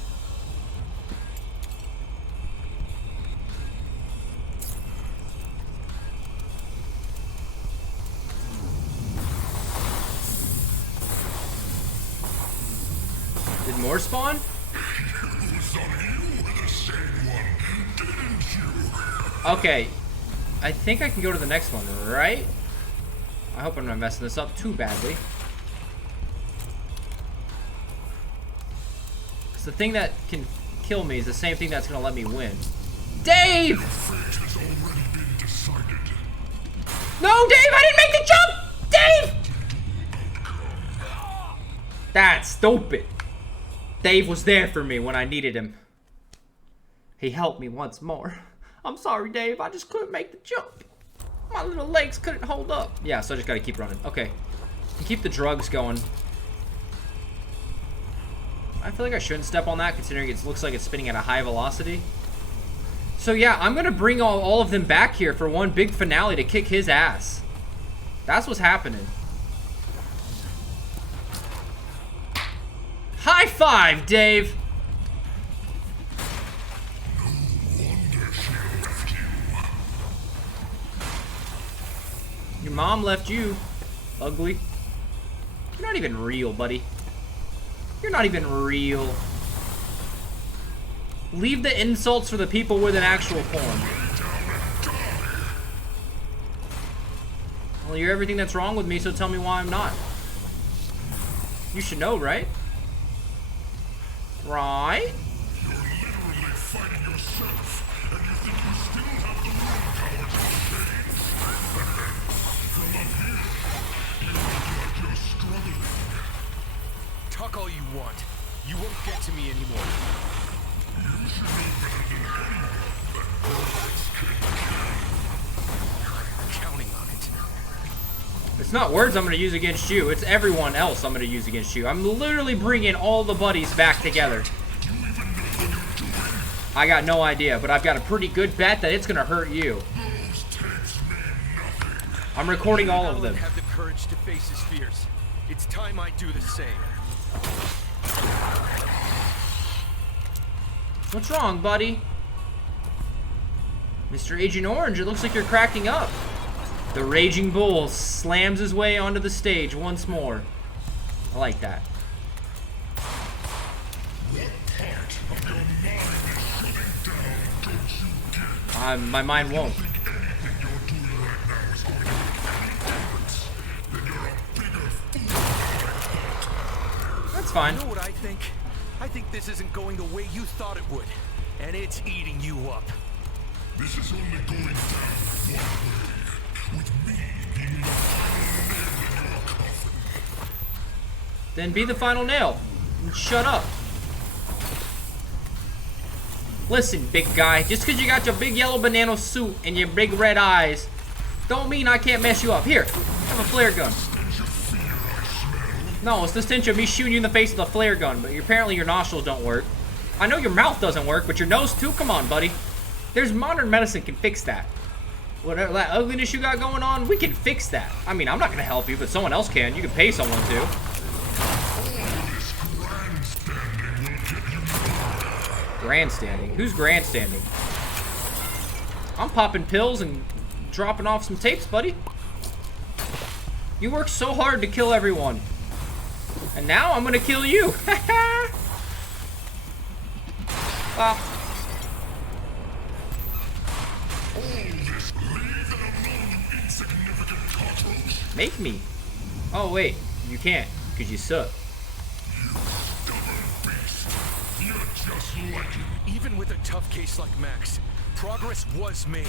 Did more spawn? Okay, I think I can go to the next one, right? I hope I'm not messing this up too badly. Because the thing that can kill me is the same thing that's going to let me win. Dave! No, Dave, I didn't make the jump! Dave! That's stupid. Dave was there for me when I needed him. He helped me once more. I'm sorry, Dave. I just couldn't make the jump. My little legs couldn't hold up. Yeah, so I just gotta keep running. Okay. And keep the drugs going. I feel like I shouldn't step on that, considering it looks like it's spinning at a high velocity. So yeah, I'm gonna bring all of them back here for one big finale to kick his ass. That's what's happening. High five, Dave! Your mom left you, ugly. You're not even real, buddy. You're not even real. Leave the insults for the people with an actual form. Well, you're everything that's wrong with me, so tell me why I'm not. You should know, right? Right? You're literally fighting yourself, and you think you still have the willpower to change. From up here, you look like you're struggling. Talk all you want. You won't get to me anymore. You should know better than anyone that words can kill. I'm counting on it. It's not words I'm going to use against you. It's everyone else I'm going to use against you. I'm literally bringing all the buddies back together. Do you even know what you're doing? I got no idea, but I've got a pretty good bet that it's going to hurt you. Those tapes mean nothing. I'm recording all of them. Have the courage to face his fears. It's time I do the same. What's wrong, buddy? Mr. Agent Orange, it looks like you're cracking up. The Raging Bull slams his way onto the stage once more. I like that. What part of your mind is shutting down, don't you get? My mind won't. Think anything you're doing right now is going to make any difference? Then you're a bigger fool. That's fine. You know what I think? I think this isn't going the way you thought it would. And it's eating you up. This is only going down one way. With me being the final nail in your coffin. Then be the final nail. And shut up. Listen, big guy. Just because you got your big yellow banana suit and your big red eyes, don't mean I can't mess you up. Here, have a flare gun. No, it's the stench of me shooting you in the face with a flare gun, but apparently your nostrils don't work. I know your mouth doesn't work, but your nose too? Come on, buddy. There's modern medicine can fix that. Whatever that ugliness you got going on, we can fix that. I mean, I'm not gonna help you, but someone else can. You can pay someone to. Grandstanding? Who's grandstanding? I'm popping pills and dropping off some tapes, buddy. You work so hard to kill everyone. And now I'm gonna kill you. Well, make me. Oh wait, you can't, because you suck. Even with a tough case like Max, progress was made.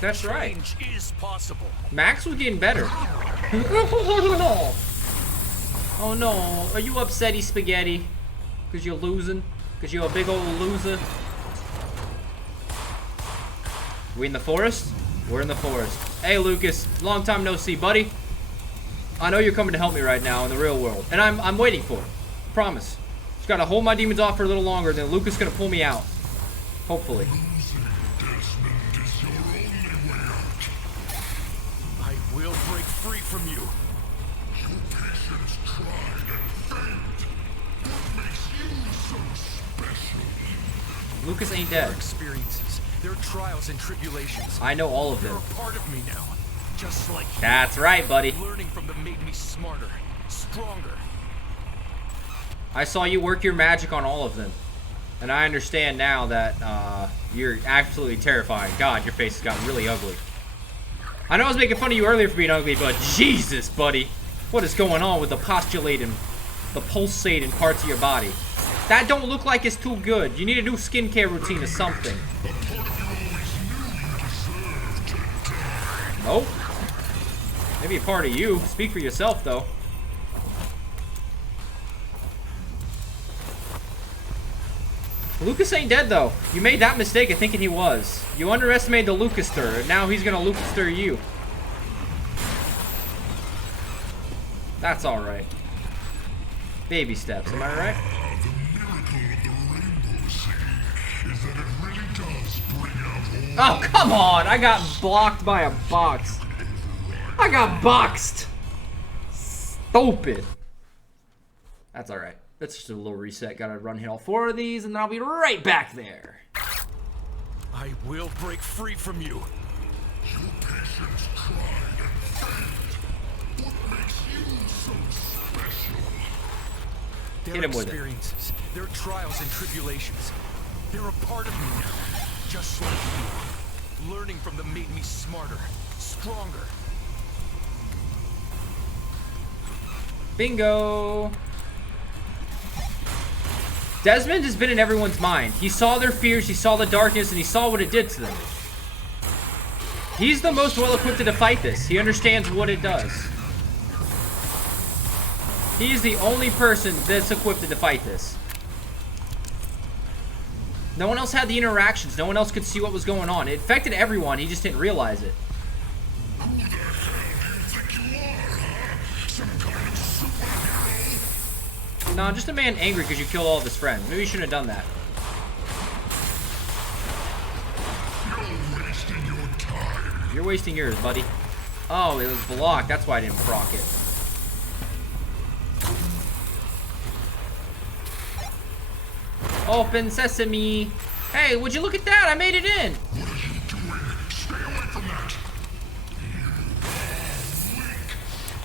That's right. Change is possible. Max was getting better. Oh no, are you upsetty spaghetti? Because you're losing? Cause you're a big old loser. We in the forest? We're in the forest. Hey, Lucas. Long time no see, buddy. I know you're coming to help me right now in the real world. And I'm waiting for it. Promise. Just gotta hold my demons off for a little longer, then Lucas is gonna pull me out. Hopefully. I will break free from you. Your patience tried and failed. What makes you so special? Lucas ain't dead. Their experiences, their trials and tribulations. I know all of They're them. a part of me now. Just like you. That's right, buddy. Learning from them made me smarter, stronger. I saw you work your magic on all of them. And I understand now that you're absolutely terrifying. God, your face has gotten really ugly. I know I was making fun of you earlier for being ugly, but Jesus, buddy. What is going on with the postulating, the pulsating parts of your body? That don't look like it's too good. You need a new skincare routine or something. Nope. Maybe a part of you. Speak for yourself, though. Lucas ain't dead, though. You made that mistake of thinking he was. You underestimated the Lucas-ter, and now he's gonna Lucas-ter you. That's alright. Baby steps, am I right? The miracle of the rainbow, see, is that it really does bring out all... Oh, come on! I got blocked by a box. I got boxed! Stupid. That's alright. That's just a little reset. Gotta run hit all 4 of these, and then I'll be right back there. I will break free from you. Your patience tried and failed. What makes you so special? Their Hit him with it. experiences, their trials and tribulations. They're a part of me now. Just like you. Learning from them made me smarter, stronger. Bingo! Desmond has been in everyone's mind. He saw their fears, he saw the darkness, and he saw what it did to them. He's the most well-equipped to fight this. He understands what it does. He's the only person that's equipped to fight this. No one else had the interactions. No one else could see what was going on. It affected everyone. He just didn't realize it. Who the hell do you think you are, huh? Some kind of superhero? No, just a man angry because you killed all of his friends. Maybe you shouldn't have done that. You're wasting your time. You're wasting yours, buddy. Oh, it was blocked. That's why I didn't proc it. Open sesame. Hey, would you look at that? I made it in. What are you doing? Stay away from that.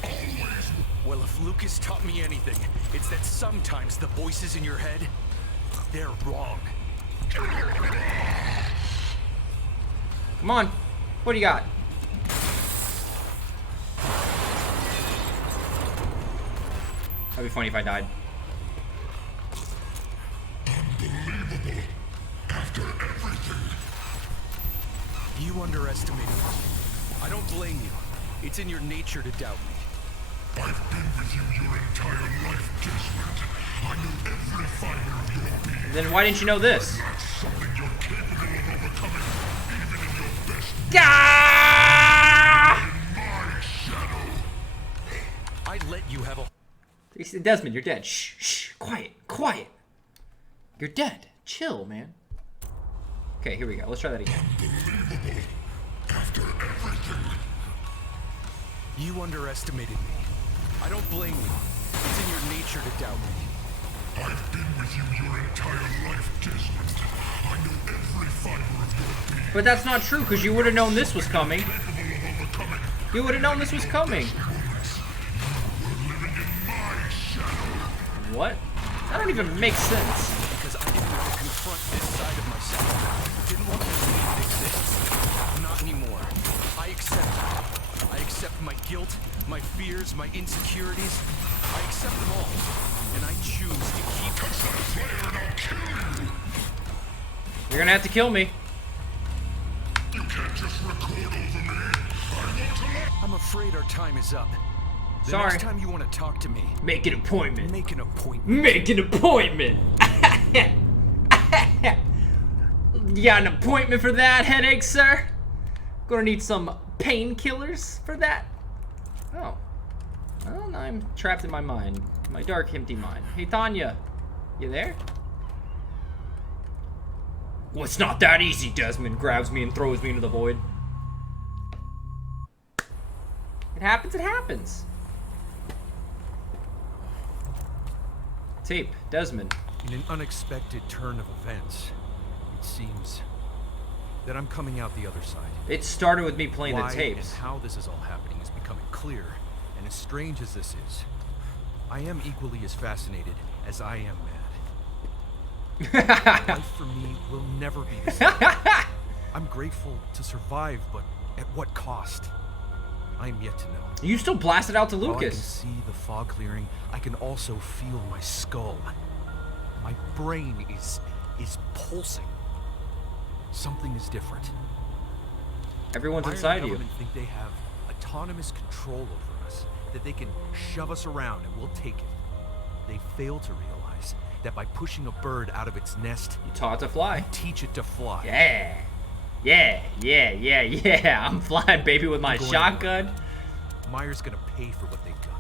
Always. Well, if Lucas taught me anything, it's that sometimes the voices in your head, they're wrong. Come on. What do you got? That'd be funny if I died. Unbelievable. After everything. You underestimated me. I don't blame you. It's in your nature to doubt me. I've been with you your entire life, Desmond. I know every fiber of your being. Then why didn't you know this? That's something you're capable of overcoming, even in your best Ah! in my shadow. I let you have a... Desmond, you're dead. Shh, shh. Quiet, quiet. You're dead. Chill, man. Okay, here we go. Let's try that again. Unbelievable. After everything. You underestimated me. I don't blame you. It's in your nature to doubt me. I've been with you your entire life, Desmond. I know every fiber of your being. But that's not true, because you would have known this was coming. Capable of overcoming. You would have known this was coming. We're living in my shadow. What? That don't even make sense. Because I didn't want to confront this side of myself. Didn't want to believe it exists. Not anymore. I accept it. I accept my guilt, my fears, my insecurities. I accept them all. And I choose to keep... Touch that player and I'll kill you. You're gonna have to kill me. You can't just record over me. I want to let... I'm afraid our time is up. The Sorry. next time you want to talk to me, Make an appointment. make an appointment. Make an appointment. You got an appointment for that headache, sir? Gonna need some painkillers for that? Oh. Well, I'm trapped in my mind. My dark, empty mind. Hey, Tanya. You there? Well, it's not that easy, Desmond grabs me and throws me into the void. It happens, it happens. Tape, Desmond. In an unexpected turn of events, it seems that I'm coming out the other side. It started with me playing Why the tapes. and how this is all happening is becoming clear, and as strange as this is, I am equally as fascinated as I am mad. Life for me will never be the same. I'm grateful to survive, but at what cost? I'm yet to know. You still blasted out to While I can Lucas. see the fog clearing, I can also feel my skull. My brain is pulsing. Something is different. Everyone's Iron inside you. government think they have autonomous control over us, that they can shove us around and we'll take it. They fail to realize that by pushing a bird out of its nest, You taught it to fly. teach it to fly. Yeah. Yeah. I'm flying, baby, with my Going shotgun. Meyer's gonna pay for what they've done.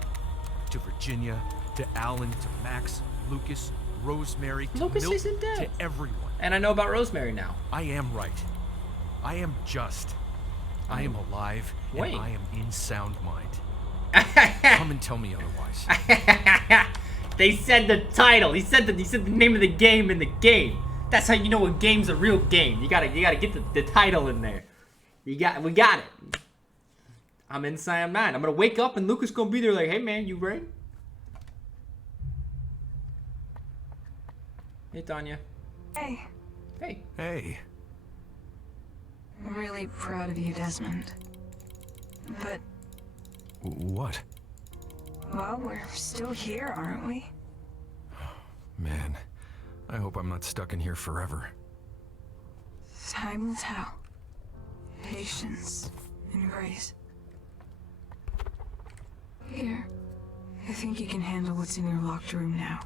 To Virginia, to Alan, to Max, Lucas, Rosemary, to Lucas Milt, isn't dead. to everyone. And I know about Rosemary now. I am right. I am just. I am alive, Wait. and I am in sound mind. Come and tell me otherwise. They said the title. He said the name of the game in the game. That's how you know a game's a real game. You gotta get the title in there. We got it. I'm in sound mind. I'm gonna wake up and Lucas gonna be there like, hey man, you ready? Hey Tanya. Hey, Hey. Hey. I'm really proud of you, Desmond. But, What? well, we're still here, aren't we? Man, I hope I'm not stuck in here forever. Time will tell. Patience and grace. Here, I think you can handle what's in your locked room now.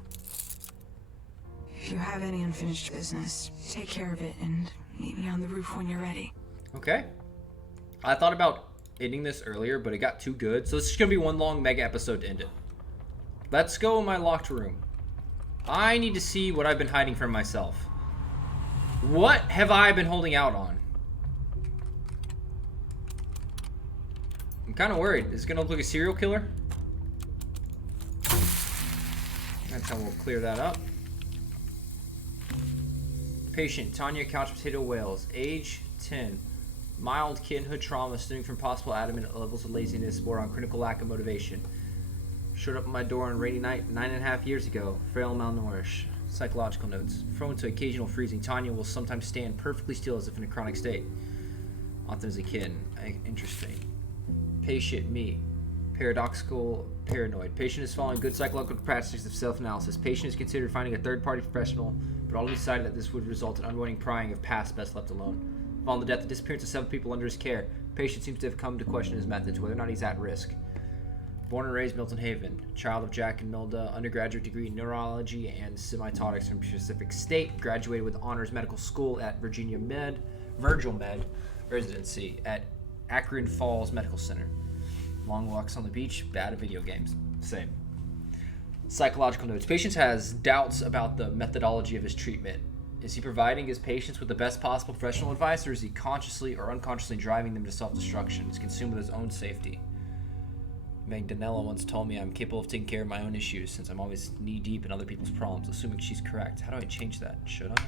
If you have any unfinished business, take care of it and meet me on the roof when you're ready. Okay. I thought about ending this earlier, but it got too good. So this is gonna be one long mega episode to end it. Let's go in my locked room. I need to see what I've been hiding from myself. What have I been holding out on? I'm kind of worried. Is it gonna look like a serial killer? That's how we'll clear that up. Patient, Tanya Couch Potato Wales, age 10. Mild kidhood trauma stemming from possible adamant levels of laziness born on critical lack of motivation. Showed up at my door on a rainy night 9.5 years ago. Frail, malnourished. Psychological notes. Prone to occasional freezing, Tanya will sometimes stand perfectly still as if in a chronic state. Often as a kid. Interesting. Patient, me. Paradoxical, paranoid. Patient is following good psychological practices of self-analysis. Patient is considered finding a third-party professional, but all decided that this would result in unwitting prying of past best left alone. Following the death and disappearance of 7 people under his care, Patient seems to have come to question his methods, whether or not he's at risk. Born and raised Milton Haven, child of Jack and Milda, undergraduate degree in neurology and semitotics from Pacific State, graduated with honors medical school at Virgil Med residency at Akron Falls Medical Center. Long walks on the beach, bad at video games. Same. Psychological notes. Patient has doubts about the methodology of his treatment. Is he providing his patients with the best possible professional advice, or is he consciously or unconsciously driving them to self-destruction? Is consumed with his own safety. Meg Danella once told me I'm capable of taking care of my own issues since I'm always knee-deep in other people's problems, assuming she's correct. How do I change that? Should I?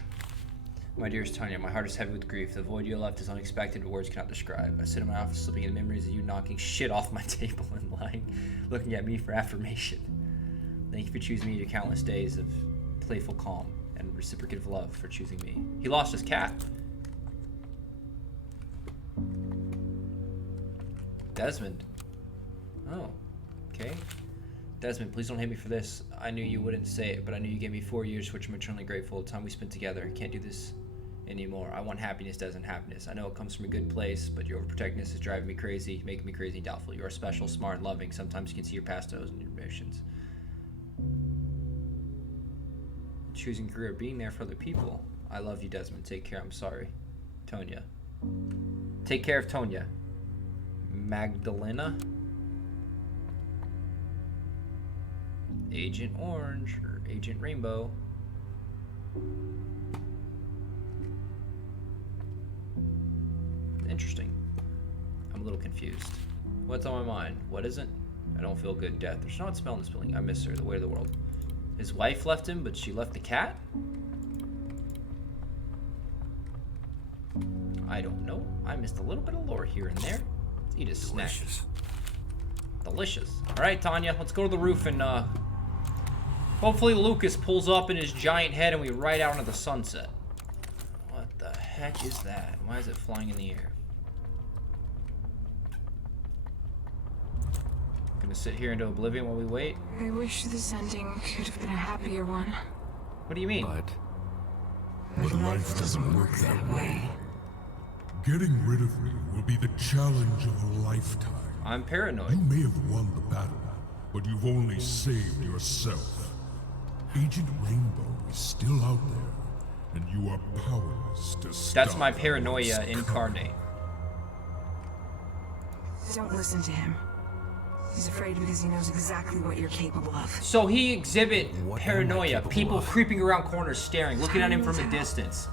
My dearest Tanya, my heart is heavy with grief. The void you left is unexpected, but words cannot describe. I sit in my office slipping in memories of you knocking shit off my table and lying, looking at me for affirmation. Thank you for choosing me in your countless days of playful calm and reciprocative love for choosing me. He lost his cat. Desmond. Oh, okay. Desmond, please don't hate me for this. I knew you wouldn't say it, but I knew you gave me 4 years for which I'm eternally grateful. The time we spent together. I can't do this anymore. I want happiness, Desmond, happiness. I know it comes from a good place, but your overprotectiveness is driving me crazy, making me crazy and doubtful. You are special, smart, and loving. Sometimes you can see your past toes and your emotions. Choosing career, being there for other people. I love you, Desmond. Take care. I'm sorry. Tonya. Take care of Tonya. Magdalena. Agent Orange or Agent Rainbow. Interesting. I'm a little confused. What's on my mind? What isn't? I don't feel good. Death. There's not a smell in this building. I miss her. The weight of the world. His wife left him, but she left the cat? I don't know. I missed a little bit of lore here and there. Let's eat a snack. Delicious. Alright, Tanya. Let's go to the roof and, hopefully Lucas pulls up in his giant head and we ride out into the sunset. What the heck is that? Why is it flying in the air? Gonna sit here into oblivion while we wait? I wish this ending could have been a happier one. What do you mean? But life doesn't work that way. Getting rid of me will be the challenge of a lifetime. I'm paranoid. You may have won the battle, but you've only saved yourself. Agent Rainbow is still out there, and you are powerless to stop. That's my paranoia incarnate. Don't listen to him. He's afraid because he knows exactly what you're capable of. So he exhibit paranoia, people creeping around corners staring, looking at him from a distance.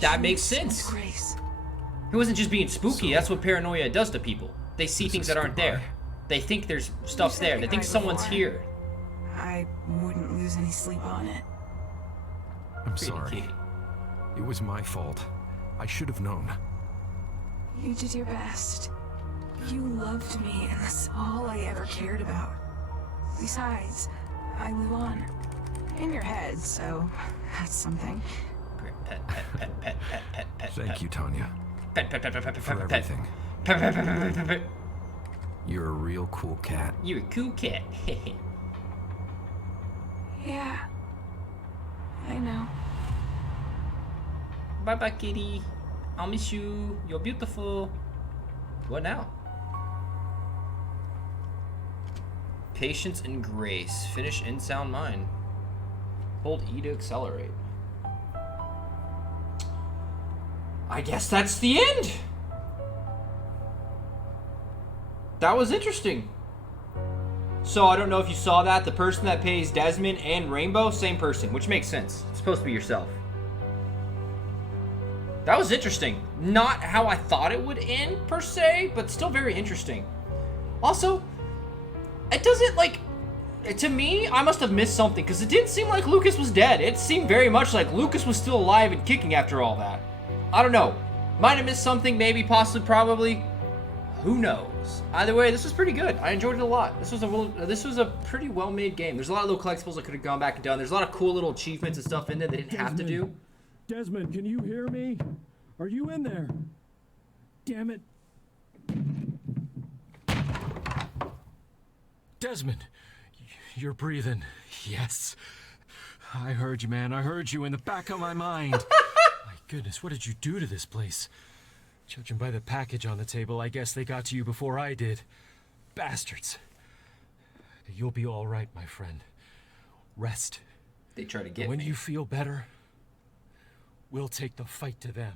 That makes sense. He wasn't just being spooky, that's what paranoia does to people. They see things that aren't there. They think there's stuff there. They think someone's here. I wouldn't lose any sleep on it. I'm sorry. It was my fault. I should have known. You did your best. You loved me, and that's all I ever cared about. Besides, I live on. In your head, so that's something. Pet, pet, pet, pet, pet, pet, pet. Thank you, Tanya. Pet, pet, pet, pet, pet, for pet, everything. Pet, pet, pet, pet, pet, pet, pet. You're a real cool cat. You're a cool cat. Yeah. I know. Bye-bye, kitty. I'll miss you. You're beautiful. What now? Patience and grace. Finish in sound mind. Hold E to accelerate. I guess that's the end. That was interesting. So I don't know if you saw that. The person that pays Desmond and Rainbow, same person, which makes sense. It's supposed to be yourself. That was interesting. Not how I thought it would end, per se, but still very interesting. Also, it doesn't, like, to me, I must have missed something, because it didn't seem like Lucas was dead. It seemed very much like Lucas was still alive and kicking after all that. I don't know. Might have missed something, maybe, possibly, probably. Who knows? Either way, this was pretty good. I enjoyed it a lot. This was a pretty well-made game. There's a lot of little collectibles I could have gone back and done. There's a lot of cool little achievements and stuff in there they didn't have to do. Desmond, can you hear me? Are you in there? Damn it. Desmond, you're breathing. Yes. I heard you, man. I heard you in the back of my mind. My goodness, what did you do to this place? Judging by the package on the table, I guess they got to you before I did. Bastards. You'll be all right, my friend. Rest. They try to get and when me. you feel better, we'll take the fight to them.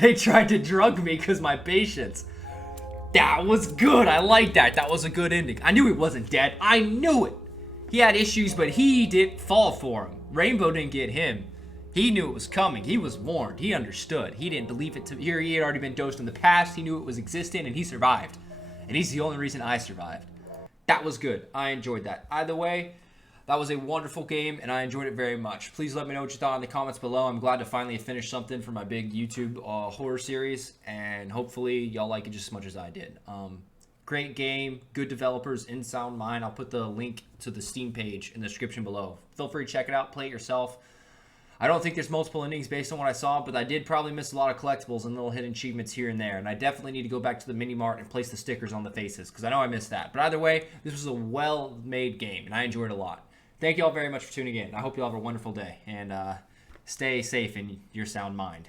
They tried to drug me because my patience. That was good. I like that. That was a good ending. I knew he wasn't dead. I knew it. He had issues, but he didn't fall for him. Rainbow didn't get him. He knew it was coming. He was warned. He understood. He didn't believe it. He had already been dosed in the past. He knew it was existing, and he survived. And he's the only reason I survived. That was good. I enjoyed that. Either way, that was a wonderful game, and I enjoyed it very much. Please let me know what you thought in the comments below. I'm glad to finally finish something for my big YouTube horror series, and hopefully y'all like it just as much as I did. Great game, good developers, in sound mind. I'll put the link to the Steam page in the description below. Feel free to check it out, play it yourself. I don't think there's multiple endings based on what I saw, but I did probably miss a lot of collectibles and little hidden achievements here and there, and I definitely need to go back to the mini-mart and place the stickers on the faces, because I know I missed that. But either way, this was a well-made game, and I enjoyed it a lot. Thank you all very much for tuning in. I hope you all have a wonderful day, and stay safe in your sound mind.